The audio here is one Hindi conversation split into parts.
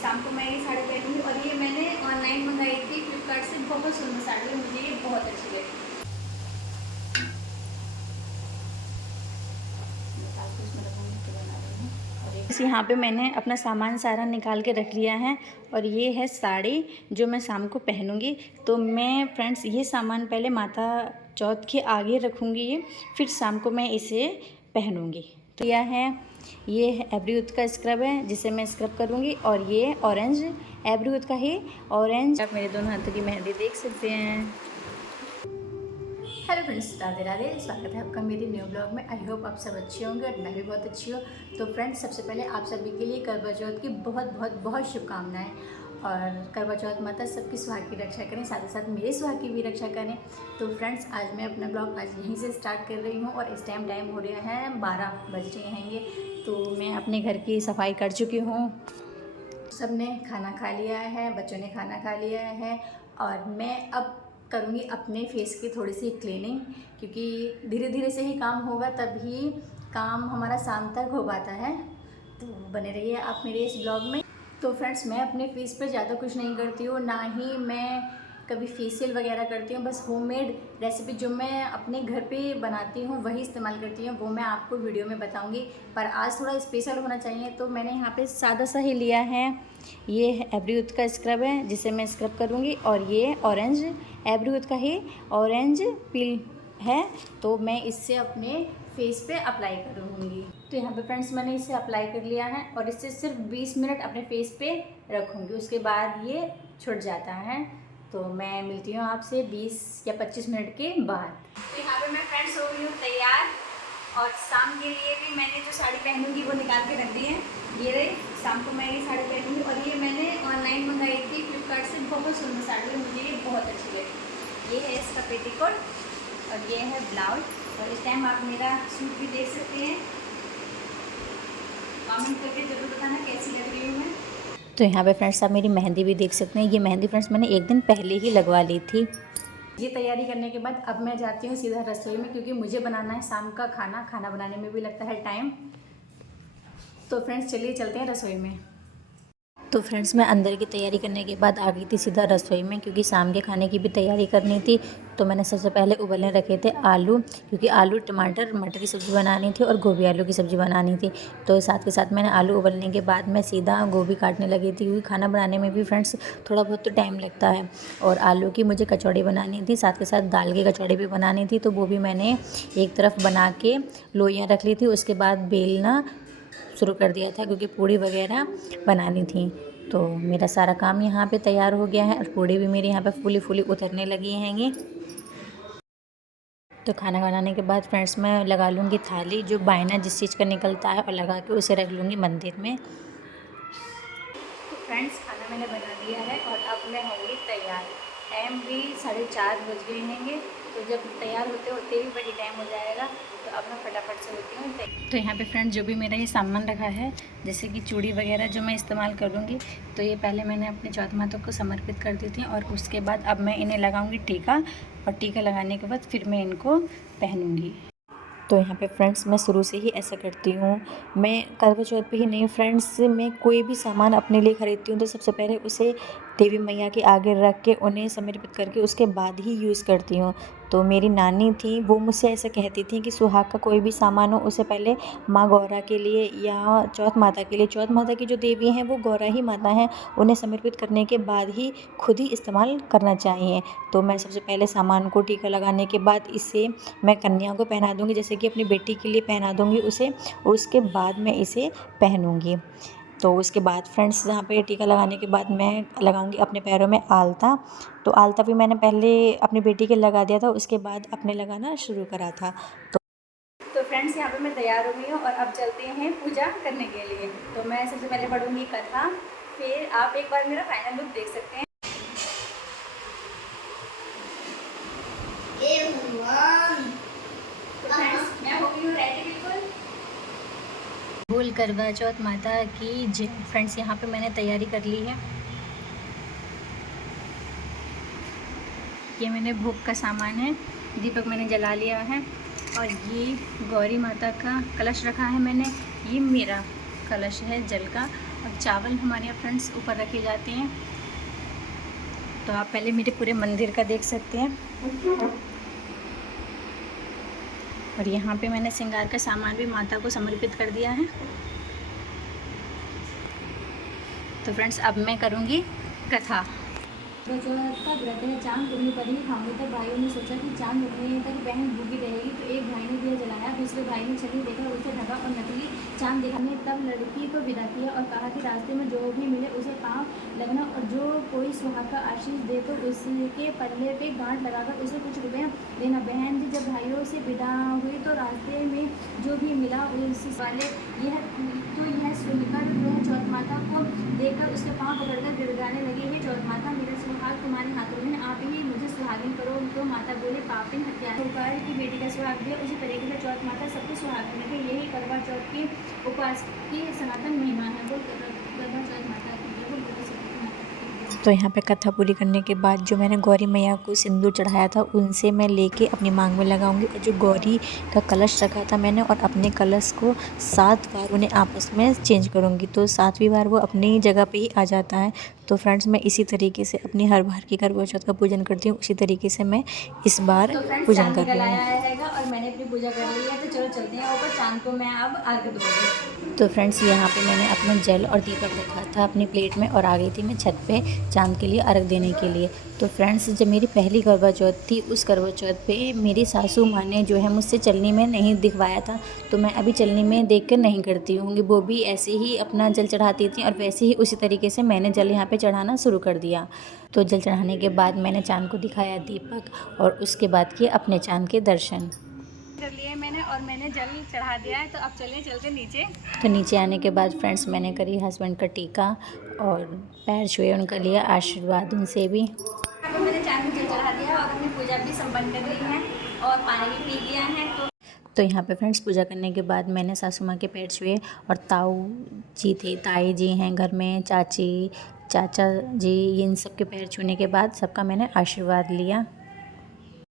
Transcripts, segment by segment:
शाम को मैं ये साड़ी पहनूंगी। और ये मैंने ऑनलाइन मंगाई थी फ्लिपकार्ट से, बहुत सुंदर साड़ी है, मुझे ये बहुत अच्छी लगी। यहाँ पे मैंने अपना सामान सारा निकाल के रख लिया है और ये है साड़ी जो मैं शाम को पहनूंगी। तो मैं फ्रेंड्स ये सामान पहले माता चौथ के आगे रखूँगी, ये फिर शाम को मैं इसे पहनूंगी। तो यह है, ये एवरीयूथ का स्क्रब है जिसे मैं स्क्रब करूँगी। और ये ऑरेंज एवरीयूथ का ही ऑरेंज, आप मेरे दोनों हाथों की मेहंदी देख सकते हैं। हेलो फ्रेंड्स, राधे राधे, स्वागत है आपका मेरे न्यू ब्लॉग में। आई होप आप सब अच्छे होंगे और मैं भी बहुत अच्छी हूँ। तो फ्रेंड्स, सबसे पहले आप सभी के लिए करवा चौथ की बहुत बहुत बहुत शुभकामनाएं। और करवा चौथ माता सबकी सुहाग की रक्षा करें, साथ ही साथ मेरे सुहाग की भी रक्षा करें। तो फ्रेंड्स, आज मैं अपना ब्लॉग आज यहीं से स्टार्ट कर रही हूँ और इस टाइम हो रहा है 12 बज रहे हैं। तो मैं अपने घर की सफाई कर चुकी हूँ, सब ने खाना खा लिया है, बच्चों ने खाना खा लिया है। और मैं अब करूँगी अपने फेस की थोड़ी सी क्लीनिंग, क्योंकि धीरे धीरे से ही काम होगा, तभी काम हमारा शाम तक हो पाता है। तो बने रहिए आप मेरे इस ब्लॉग में। तो फ्रेंड्स, मैं अपने फेस पर ज़्यादा कुछ नहीं करती हूँ, ना ही मैं कभी फेशियल वगैरह करती हूँ। बस होममेड रेसिपी जो मैं अपने घर पे बनाती हूँ वही इस्तेमाल करती हूँ, वो मैं आपको वीडियो में बताऊँगी। पर आज थोड़ा स्पेशल होना चाहिए, तो मैंने यहाँ पे सादा सा ही लिया है। ये एवरीयूथ का स्क्रब है जिसे मैं स्क्रब करूँगी। और ये ऑरेंज एवरीयूथ का ही ऑरेंज पील है, तो मैं इससे अपने फेस पे अप्लाई करूँगी। तो यहाँ पे फ्रेंड्स, मैंने इसे अप्लाई कर लिया है और इसे सिर्फ 20 मिनट अपने फेस पे रखूँगी, उसके बाद ये छुट जाता है। तो मैं मिलती हूँ आपसे 20 या 25 मिनट के बाद। तो यहाँ पे मैं फ्रेंड्स हो गई हूँ तैयार, और शाम के लिए भी मैंने जो साड़ी पहनूंगी वो निकाल के रख दी है। ये रही, शाम को मैं ये साड़ी पहनूंगी। और ये मैंने ऑनलाइन मंगाई थी फ्लिपकार्ट से, बहुत सुंदर साड़ी है, मुझे ये बहुत अच्छी लगी। ये है इसका पेटीकोट और ये है ब्लाउज। और इस टाइम आप मेरा सूट भी देख सकते हैं। कमेंट करके जरूर बताना कैसी लग रही हूँ मैं। तो यहाँ पे फ्रेंड्स आप मेरी मेहंदी भी देख सकते हैं। ये मेहंदी फ्रेंड्स मैंने एक दिन पहले ही लगवा ली थी। ये तैयारी करने के बाद अब मैं जाती हूँ सीधा रसोई में, क्योंकि मुझे बनाना है शाम का खाना। खाना बनाने में भी लगता है टाइम। तो फ्रेंड्स चलिए चलते हैं रसोई में। तो फ्रेंड्स, मैं अंदर की तैयारी करने के बाद आ गई थी सीधा रसोई में, क्योंकि शाम के खाने की भी तैयारी करनी थी। तो मैंने सबसे पहले उबलने रखे थे आलू, क्योंकि आलू टमाटर मटर की सब्ज़ी बनानी थी और गोभी आलू की सब्ज़ी बनानी थी। तो साथ के साथ मैंने आलू उबलने के बाद मैं सीधा गोभी काटने लगी थी, क्योंकि खाना बनाने में भी फ्रेंड्स थोड़ा बहुत तो टाइम लगता है। और आलू की मुझे कचौड़ी बनानी थी, साथ के साथ दाल की कचौड़ी भी बनानी थी। तो वो भी मैंने एक तरफ बना के लोइयाँ रख ली थी, उसके बाद बेलना शुरू कर दिया था, क्योंकि पूड़ी वगैरह बनानी थी। तो मेरा सारा काम यहाँ पे तैयार हो गया है और पूड़ी भी मेरे यहाँ पे फूली फूली उतरने लगी हैंगी। तो खाना बनाने के बाद फ्रेंड्स मैं लगा लूँगी थाली, जो बायना जिस चीज़ का निकलता है, और लगा के उसे रख लूँगी मंदिर में। तो फ्रेंड्स, खाना मैंने बना दिया है और अब मैं होंगी तैयार। टाइम भी 4:30 बज गए हैंगे। तो जब तैयार होते होते भी बड़ी टाइम हो जाएगा, तो अब मैं फटाफट से होती हूँ। तो यहाँ पे फ्रेंड्स जो भी मेरा ये सामान रखा है, जैसे कि चूड़ी वगैरह जो मैं इस्तेमाल करूँगी, तो ये पहले मैंने अपने चौथ माता को समर्पित कर दी थी। और उसके बाद अब मैं इन्हें लगाऊँगी टीका, और टीका लगाने के बाद फिर मैं इनको पहनूँगी। तो यहाँ पे फ्रेंड्स मैं शुरू से ही ऐसा करती हूँ। मैं करवा चौथ पे ही नहीं फ्रेंड्स, मैं कोई भी सामान अपने लिए ख़रीदती हूँ तो सबसे पहले उसे देवी मैया के आगे रख के उन्हें समर्पित करके उसके बाद ही यूज़ करती हूँ। तो मेरी नानी थी, वो मुझसे ऐसा कहती थी कि सुहाग का कोई भी सामान हो उसे पहले माँ गौरा के लिए या चौथ माता के लिए, चौथ माता की जो देवी हैं वो गौरा ही माता हैं, उन्हें समर्पित करने के बाद ही खुद ही इस्तेमाल करना चाहिए। तो मैं सबसे पहले सामान को टीका लगाने के बाद इसे मैं कन्या को पहना दूँगी, जैसे कि अपनी बेटी के लिए पहना दूँगी उसे, उसके बाद मैं इसे पहनूँगी। तो उसके बाद फ्रेंड्स यहाँ पे टीका लगाने के बाद मैं लगाऊंगी अपने पैरों में आलता। तो आलता भी मैंने पहले अपनी बेटी के लगा दिया था, उसके बाद अपने लगाना शुरू करा था। तो फ्रेंड्स यहाँ पे मैं तैयार हो गई हूँ और अब चलते हैं पूजा करने के लिए। तो मैं सबसे पहले पढ़ूंगी कथा, फिर आप एक बार मेरा फाइनल लुक देख सकते हैं। तो फ्रेंड्स मैं हो गई हूँ रेडी बिल्कुल। बोल करवा चौथ माता की जय। फ्रेंड्स यहाँ पे मैंने तैयारी कर ली है। ये मैंने भोग का सामान है, दीपक मैंने जला लिया है, और ये गौरी माता का कलश रखा है मैंने, ये मेरा कलश है जल का। और चावल हमारे यहाँ फ्रेंड्स ऊपर रखे जाते हैं। तो आप पहले मेरे पूरे मंदिर का देख सकते हैं। और यहाँ पे मैंने श्रृंगार का सामान भी माता को समर्पित कर दिया है। तो फ्रेंड्स अब मैं करूँगी कथा। तो जो का व्रत है, चांद उगने पर ही खाऊंगे। तब भाइयों ने सोचा कि चांद उगने तक बहन भूखी रहेगी। तो एक भाई ने दिया जलाया, दूसरे भाई ने छड़ी देखा, उसे ढका और नकली चांद देखा। ने तब लड़की को विदा किया और कहा कि रास्ते में जो भी मिले उसे पाँव लगना, और जो कोई सुहाग का आशीष दे तो उसके पल्ले पे गांठ लगाकर उसे कुछ रुपये देना। बहन जी जब भाइयों से विदा हुई तो रास्ते में जो भी मिला उसी वाले यह सुनकर वह चौथ माता को देखकर उसके पाँव पकड़कर गिड़गिड़ाने लगी। हे चौथ माता, मेरा सुहाग तुम्हारे हाथों में, आप ही मुझे सुहागिन करो। तो माता बोले, पापिन हत्या होकर की बेटी का सुहाग दिया। उसी तरीके से चौथ माता सबको सुहागिन रखे। यही करवा चौथ के उपवास की सनातन महिमा है। बोल करवा चौथ माता की जय, बोल करवा चौथ माता की जय। तो यहाँ पे कथा पूरी करने के बाद जो मैंने गौरी मैया को सिंदूर चढ़ाया था उनसे मैं लेके अपनी मांग में लगाऊंगी। और जो गौरी का कलश रखा था मैंने, और अपने कलश को 7 बार उन्हें आपस में चेंज करूंगी। तो 7वीं बार वो अपनी जगह पे ही आ जाता है। तो फ्रेंड्स मैं इसी तरीके से अपनी हर बार की करवा चौथ का पूजन करती हूँ, उसी तरीके से मैं इस बार पूजन कर रही हूँ। और मैंने अपनी पूजा कर ली है। तो चलो चलते हैं ऊपर, चांद को मैं अब अर्घ दूँगी। तो फ्रेंड्स यहाँ पे मैंने अपना जल और दीपक रखा था अपनी प्लेट में, और आ गई थी मैं छत पे चांद के लिए अर्घ देने के लिए। तो फ्रेंड्स जब मेरी पहली करवा चौथ थी, उस करवा चौथ पे मेरी सासू माँ ने जो है मुझसे चलनी में नहीं दिखवाया था। तो मैं अभी चलनी में देख कर नहीं करती होंगी, वो भी ऐसे ही अपना जल चढ़ाती थी। और वैसे ही उसी तरीके से मैंने जल यहाँ पे चढ़ाना शुरू कर दिया। तो जल चढ़ाने के बाद मैंने चांद को दिखाया दीपक, और उसके बाद किए अपने चांद के दर्शन कर लिए मैंने, और मैंने जल चढ़ा दिया है। तो अब चलिए चलते नीचे। तो नीचे आने के बाद फ्रेंड्स मैंने करी हस्बैंड का टीका और पैर छुए, उनका लिया आशीर्वाद उनसे भी। अब मैंने चांद में जल चढ़ा दिया और अपनी पूजा भी संपन्न कर ली है और पानी भी पी लिया है। तो यहाँ पे फ्रेंड्स पूजा करने के बाद मैंने सासू माँ के पैर छुए, और ताऊ जी थे, ताई जी हैं घर में, चाची चाचा जी, इन सब के पैर छूने के बाद सबका मैंने आशीर्वाद लिया।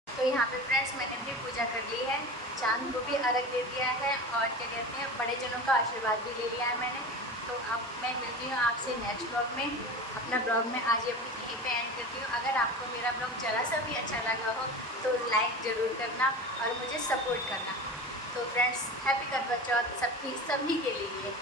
तो यहाँ पे फ्रेंड्स मैंने भी पूजा कर ली है, चांद को भी अर्घ दे दिया है, और क्या कहते हैं बड़े जनों का आशीर्वाद भी ले लिया है मैंने। तो अब मैं मिलती हूँ आपसे नेक्स्ट ब्लॉग में। अपना ब्लॉग में आज ये अपनी यहीं पे एंड करती हूँ। अगर आपको मेरा ब्लॉग ज़रा सा भी अच्छा लगा हो तो लाइक ज़रूर करना और मुझे सपोर्ट करना। तो फ्रेंड्स हैप्पी करवा चौथ सभी के लिए।